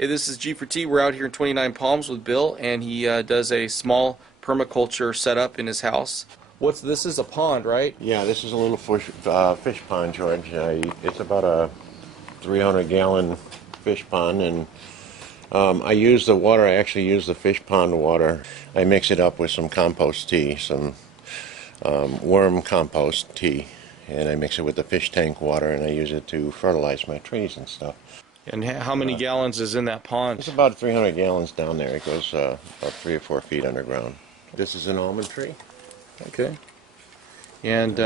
Hey, this is G4T. We're out here in 29 Palms with Bill, and he does a small permaculture setup in his house. What's this? Is a pond, right? Yeah, this is a little fish pond, George. It's about a 300-gallon fish pond, and I use the water. I actually use the fish pond water. I mix it up with some compost tea, some worm compost tea, and I mix it with the fish tank water, and I use it to fertilize my trees and stuff. And how many gallons is in that pond? It's about 300 gallons down there. It goes about 3 or 4 feet underground. This is an almond tree. Okay. And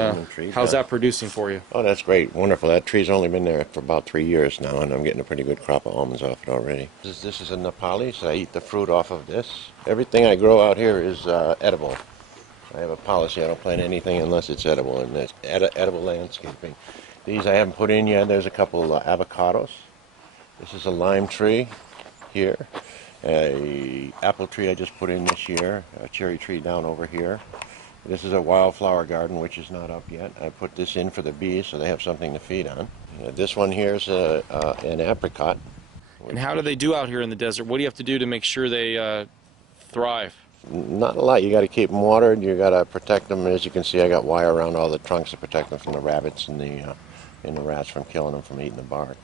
how's that producing for you? Oh, that's great. Wonderful. That tree's only been there for about 3 years now, and I'm getting a pretty good crop of almonds off it already. This is a Nepali, so I eat the fruit off of this. Everything I grow out here is edible. I have a policy. I don't plant anything unless it's edible, and it's edible landscaping. These I haven't put in yet. There's a couple avocados. This is a lime tree here, a apple tree I just put in this year, a cherry tree down over here. This is a wildflower garden, which is not up yet. I put this in for the bees so they have something to feed on. This one here is an apricot. And how do they do out here in the desert? What do you have to do to make sure they thrive? Not a lot. You got to keep them watered. You got to protect them. As you can see, I got wire around all the trunks to protect them from the rabbits and the rats from killing them from eating the bark.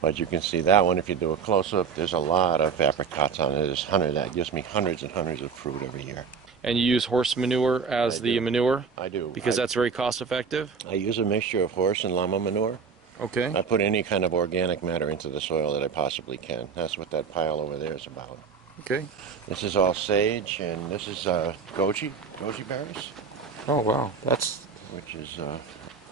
But you can see that one, if you do a close-up, there's a lot of apricots on it. There's that gives me hundreds and hundreds of fruit every year. And you use horse manure as the manure? I do. Because that's very cost-effective? I use a mixture of horse and llama manure. Okay. I put any kind of organic matter into the soil that I possibly can. That's what that pile over there is about. Okay. This is all sage, and this is goji berries. Oh, wow. Which is...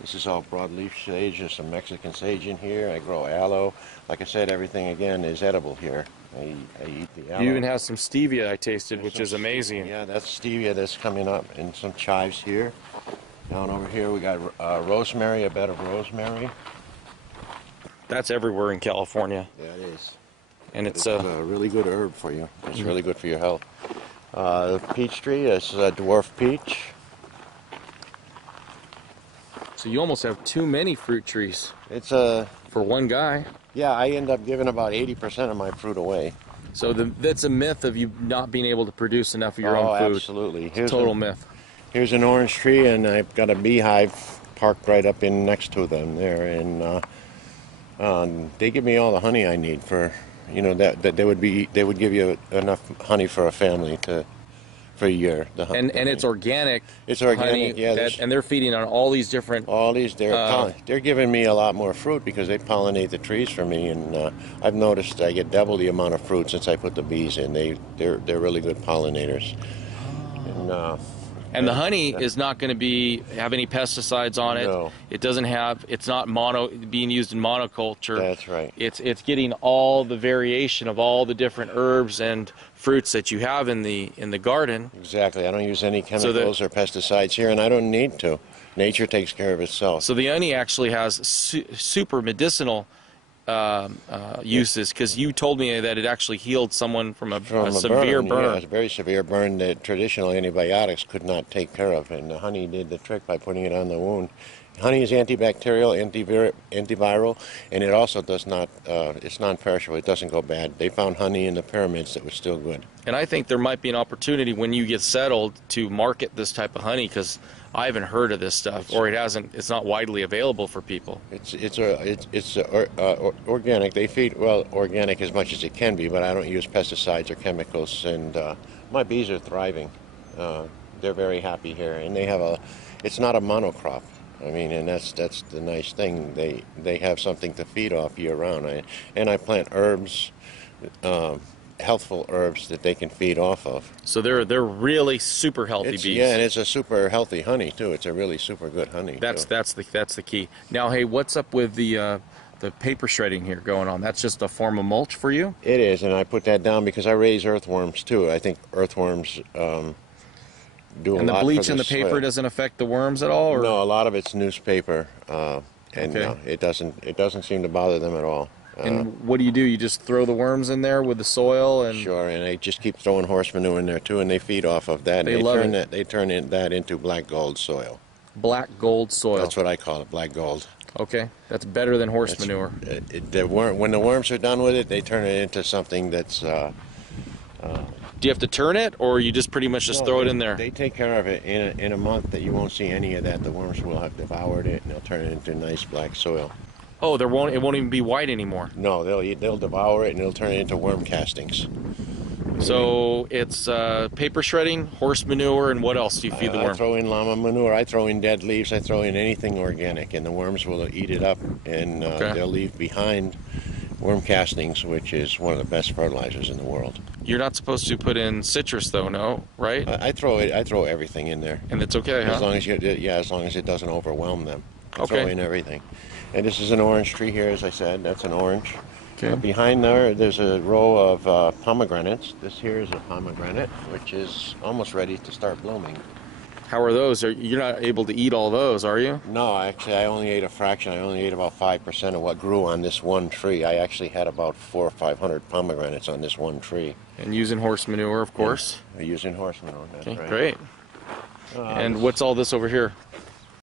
This is all broadleaf sage. There's some Mexican sage in here. I grow aloe. Like I said, everything, again, is edible here. I eat the aloe. You even have some stevia I tasted, which is amazing. Yeah, that's stevia that's coming up, and some chives here. Down over here, we got rosemary, a bed of rosemary. That's everywhere in California. Yeah, it is. And it's a really good herb for you. It's really good for your health. Peach tree, this is a dwarf peach. So you almost have too many fruit trees. It's for one guy. Yeah, I end up giving about 80% of my fruit away. So that's a myth of you not being able to produce enough of your own food. Oh, absolutely. It's a total myth. Here's an orange tree, and I've got a beehive parked right up in next to them there, and they give me all the honey I need for, that they would give you enough honey for a family for a year. And it's organic. It's organic, honey, yeah. And they're feeding on all these different. They're giving me a lot more fruit because they pollinate the trees for me, and I've noticed I get double the amount of fruit since I put the bees in. They're really good pollinators. And the honey is not going to have any pesticides on it. No. It's not being used in monoculture. That's right. It's getting all the variation of all the different herbs and fruits that you have in the garden. Exactly. I don't use any chemicals or pesticides here, and I don't need to. Nature takes care of itself. So the honey actually has super medicinal uses, because you told me that it actually healed someone from a severe burn. Yeah, it's a very severe burn that traditional antibiotics could not take care of, and the honey did the trick by putting it on the wound. Honey is antibacterial, antiviral, and it also does not, it's non-perishable. It doesn't go bad. They found honey in the pyramids that was still good. And I think there might be an opportunity when you get settled to market this type of honey, because I haven't heard of this stuff, it's not widely available for people. It's organic. They feed, organic as much as it can be, but I don't use pesticides or chemicals, and my bees are thriving. They're very happy here, and it's not a monocrop. I mean, and that's the nice thing. They have something to feed off year round. I plant herbs, healthful herbs that they can feed off of. So they're really super healthy bees. Yeah, and it's a super healthy honey too. It's a really super good honey. That's the key. Now, hey, what's up with the paper shredding here going on? That's just a form of mulch for you? It is, and I put that down because I raise earthworms too. I think earthworms do a lot. And the bleach in the paper doesn't affect the worms at all? Or? No, a lot of it's newspaper, and it doesn't seem to bother them at all. And what do? You just throw the worms in there with the soil? And sure, and I just keep throwing horse manure in there too, and they feed off of that. They turn that into black gold soil. Black gold soil. That's what I call it, black gold. Okay, that's better than horse That's- manure. when the worms are done with it, they turn it into something that's Do you have to turn it, or you just pretty much just no, throw it they, in there? they take care of it in a month. That you won't see any of that. The worms will have devoured it, and they'll turn it into nice black soil. Oh, it won't even be white anymore. No, they'll devour it, and they'll turn it into worm castings. So it's paper shredding, horse manure, and what else do you feed the I worm? throw in llama manure. I throw in dead leaves. I throw in anything organic, and the worms will eat it up, and Okay. they'll leave behind worm castings, which is one of the best fertilizers in the world. You're not supposed to put in citrus, though, no? Right? I throw everything in there. And it's okay, huh? As long as as long as it doesn't overwhelm them. I Okay. throw in everything. And this is an orange tree here, as I said. That's an orange. Okay. Behind there's a row of pomegranates. This here is a pomegranate, which is almost ready to start blooming. How are those? You're not able to eat all those, are you? No, actually, I only ate a fraction. I only ate about 5% of what grew on this one tree. I actually had about 400 or 500 pomegranates on this one tree. And using horse manure, of course. Using horse manure. That's Okay, right. great. And what's all this over here?